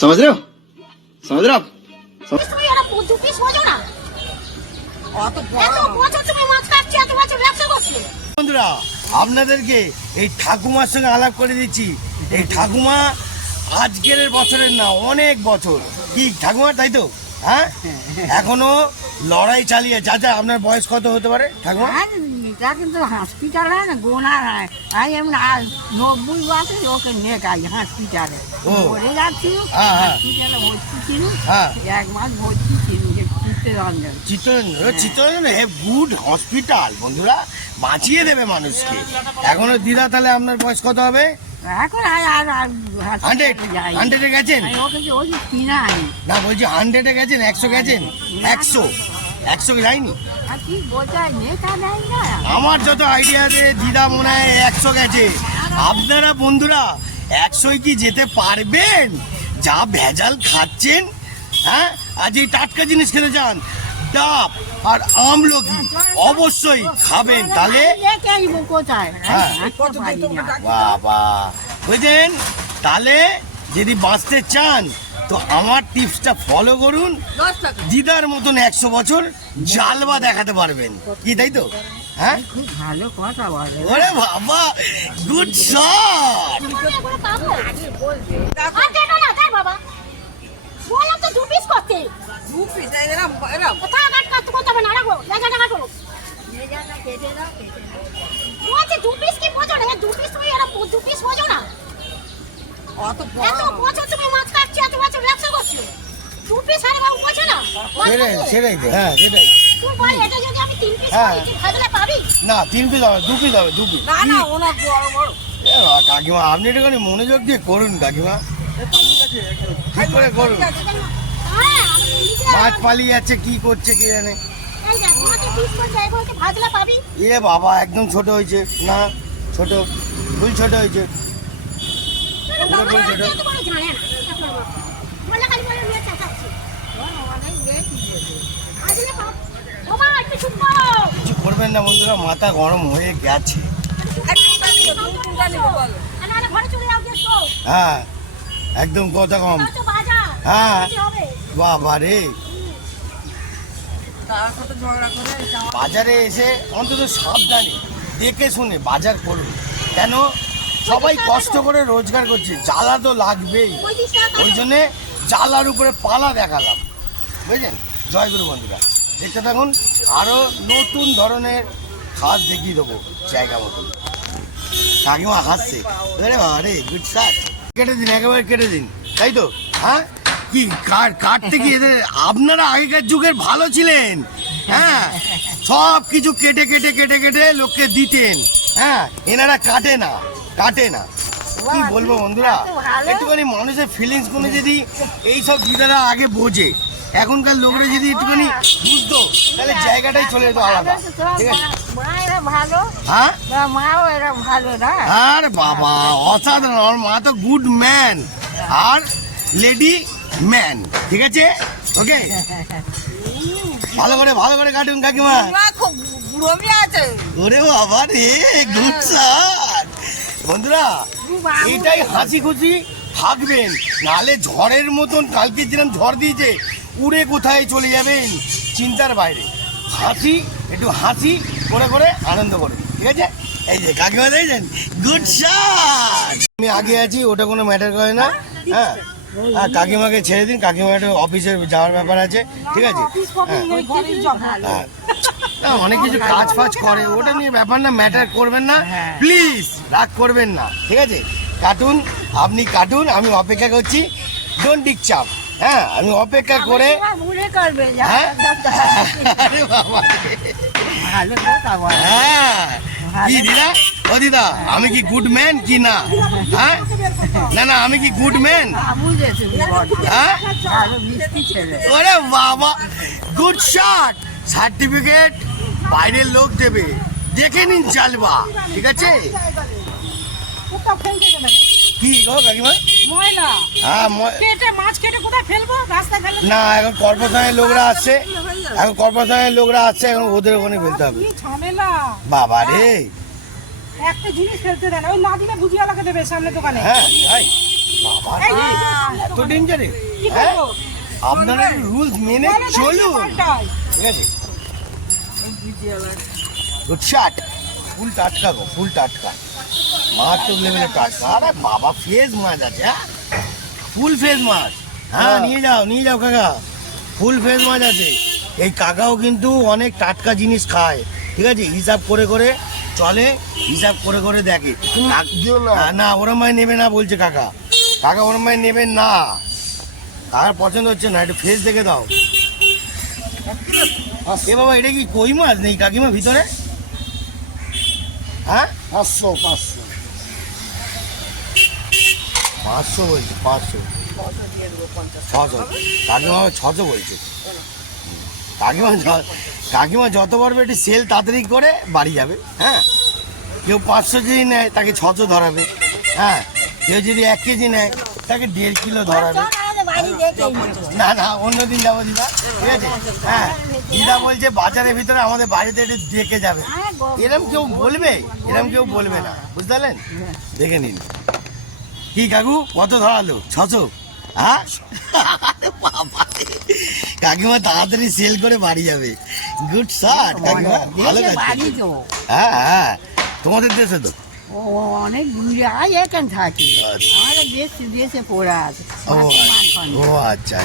समझ रहे हो समझ रहे हो आप বন্ধুরা আপনাদেরকে এই ঠাকুমার সঙ্গে আলাপ করে দিচ্ছি। এই ঠাকুমা আজকের বছরের না, অনেক বছর। কি ঠাকুমা, তাই তো? হ্যাঁ, এখনো লড়াই চালিয়ে। যা আপনার বয়স কত হতে পারে ঠাকুমা? কিন্তু হসপিটালে না গোনা হয়, আমি এমন 90 বছর ওকে নিয়ে গাই হসপিটালে পড়ে যাচ্ছি। হসপিটালে ভর্তি ছিল, 1 মাস ভর্তি ছিল চিত্তরঞ্জন। গুড হসপিটাল বন্ধুরা, বাঁচিয়ে দেবে মানুষকে। এখনো দিদা, তাহলে আপনার বয়স কত হবে? এখন 100-এ গেছেন না? বলছি 100-এ গেছেন, 100 গেছেন? 100 যায়নি? আমার যত আইডিয়া আছে দিদা মনে হয় 100 গেছে। আপনারা বন্ধুরা 100 কি যেতে পারবেন? যা ভেজাল খাচ্ছেন, হ্যাঁ। আজ এই টাটকা জিনিস খেতে চান, ডাব আর আমলকি অবশ্যই খাবেন, তাহলে বাবা বুঝলেন। তাহলে যদি বাঁচতে চান তো আমার টিপসটা ফলো করুন, দিদার মতন 100 বছর জালবা দেখাতে পারবেন। কি, তাই তো? হ্যাঁ, খুব ভালো কথা বলে। ওরে বাবা, গুড শট। সেটাই তো, হ্যাঁ সেটাই। না 3 পিস হবে, 2 পিস হবে, 2 পিস। কাকিমা আপনি একটুখানি মনোযোগ দিয়ে করুন কাকিমা, ঠিক করে করুন। মাছ পালিয়ে যাচ্ছে, কি করছে কে জানে। এ বাবা, একদম ছোট হয়েছে না? ছোট, ফুল ছোট হয়েছে, কিছু করবেন না বন্ধুরা, মাথা গরম হয়ে গেছে। হ্যাঁ একদম কথা কম। হ্যাঁ বাবা রে, বাজারে এসে অন্তত সাবধানে দেখে শুনে বাজার করুন। কেন? সবাই কষ্ট করে রোজগার করছে, জ্বালা তো লাগবেই। ওই জন্যে জ্বালার উপরে পালা দেখালাম, বুঝলেন? জয়গুরু বন্ধুরা, দেখতে থাকুন, আরও নতুন ধরনের খাদ দেখিয়ে দেবো জায়গা মতন। কাকিমা হাসছে, আরে বাবা রে, গুড শাক। কেটে দিন, একেবারে কেটে দিন, তাই তো? হ্যাঁ, কি কাটতে কি এদের? আপনারা আগেকার যুগের ভালো ছিলেন, হ্যাঁ। সব কিছু কেটে কেটে কেটে কেটে লোককে দিতেন, হ্যাঁ। এনারা কাটে না। কি বলবো বন্ধুরা, একটুখানি মানুষের ফিলিংস গুলো যদি এইসব দিদারা আগে বোঝে, এখনকার লোকরা যদি একটুখানি বুঝতো, তাহলে জায়গাটাই চলে যেত আলাদা। ঠিক আছে? হ্যাঁ, আর বাবা অসাধারণ। আমার মা তো গুড ম্যান আর লেডি ম্যান, ঠিক আছে? ওকে, ভালো করে কাটুন কাকিমা। ওরে বাবা রে, গুড শট। বন্ধুরা এইটাই হাসি খুশি থাকবেন, নাহলে ঝড়ের মতন কালকে যেরকম ঝড় দিয়েছে, উড়ে কোথায় চলে যাবেন চিন্তার বাইরে। একটু হাসি করে আনন্দ করুন, ঠিক আছে? এই যে কাকিমা দেখছেন, গুড শট। আমি আগে আছি, ওটা কোনো ম্যাটার করে না। হ্যাঁ, কাকিমাকে ছেড়ে দিন, কাকিমা একটু অফিসে যাওয়ার ব্যাপার আছে, ঠিক আছে? হ্যাঁ, অনেক কিছু কাজ ফাজ করে, ওটা নিয়ে ব্যাপার না, ম্যাটার করবেন না প্লিজ, রাগ করবেন না, ঠিক আছে? কাটুন, আপনি কাটুন, আমি অপেক্ষা করছি, ডোন্ট ডিস্টার্ব। হ্যাঁ, আমি অপেক্ষা করে। হ্যাঁ, কি দিদা, ও দিদা, আমি কি গুড ম্যান কি না? হ্যাঁ, না আমি কি গুড ম্যান? হ্যাঁ, ওরে বাবা, গুড শট। সার্টিফিকেট বাইরের লোক দেবে, দেখে নিন চালবা, ঠিক আছে? কি গো কাকিমা? হ্যাঁ, না, এখন কর্পোরেশনের লোকরা আসছে, এখন ওদের ওখানে ফেলতে হবে। বাবা রে, একটা জিনিস ফেলতে দেন, ওই না দিলে ভুজিয়ালাকে দেবে সামনে দোকানে। হ্যাঁ ভাই, বাবা তো ডেঞ্জারে, আপনারা রুলস মেনে চলুন, ঠিক আছে? গুড শট, ফুল টাটকা গো, ফুল টাটকা, মারাত্মক লেভেলের টাটকা। আরে বাবা ফ্রেশ মাছ আছে, হ্যাঁ ফুল ফ্রেশ মাছ। হ্যাঁ নিয়ে যাও কাকা, ফুল ফ্রেশ মাছ আছে। এই কাকাও কিন্তু অনেক টাটকা জিনিস খায়, ঠিক আছে? হিসাব করে করে চলে, হিসাব করে করে দেখে। না ওরম ভাই নেবে না বলছে কাকা, কাকা ওরম ভাই নেবেন না, কাকার পছন্দ হচ্ছে না, একটু ফ্রেশ দেখে দাও। এ বাবা এটা কি কই মাছ নেই কাকিমা ভিতরে? হ্যাঁ 500 বলছে, 500 600, কাকিমা 600 বলছে। কাকিমা যত পারবে একটু সেল তাড়াতাড়ি করে বাড়ি যাবে। হ্যাঁ কেউ 500 যদি নেয় তাকে 600 ধরাবে, হ্যাঁ কেউ যদি 1 কেজি নেয় তাকে 1.5 কিলো ধরাবে। না অন্যদিন যাবো দিদা, ঠিক আছে? হ্যাঁ দিদা বলছে বাজারের ভিতরে আমাদের বাড়িতে একটু দেখে যাবে। এরম কেউ বলবে না, বুঝতে পারলেন? দেখে নিন। কি কাকু কত ধরালো? 600? হ্যাঁ কাকিমা তাড়াতাড়ি সেল করে বাড়ি যাবে। গুড শট কাকিমা, ভালো কাজ। হ্যাঁ তোমাদের দেশে তো অনেক দূরে এখানে থাকি, আমাদের দেশে পড়ে আছে। ও আচ্ছা।